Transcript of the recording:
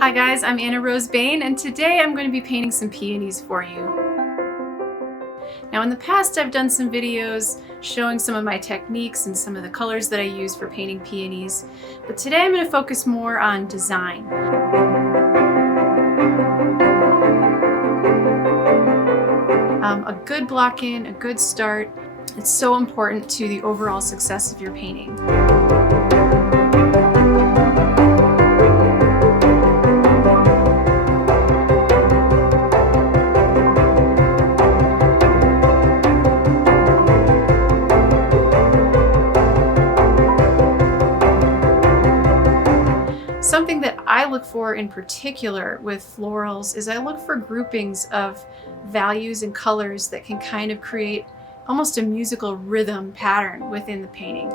Hi guys, I'm Anna Rose Bain, and today I'm going to be painting some peonies for you. Now in the past I've done some videos showing some of my techniques and some of the colors that I use for painting peonies, but today I'm going to focus more on design. A good block-in, a good start, it's so important to the overall success of your painting. Something that I look for in particular with florals is I look for groupings of values and colors that can kind of create almost a musical rhythm pattern within the painting.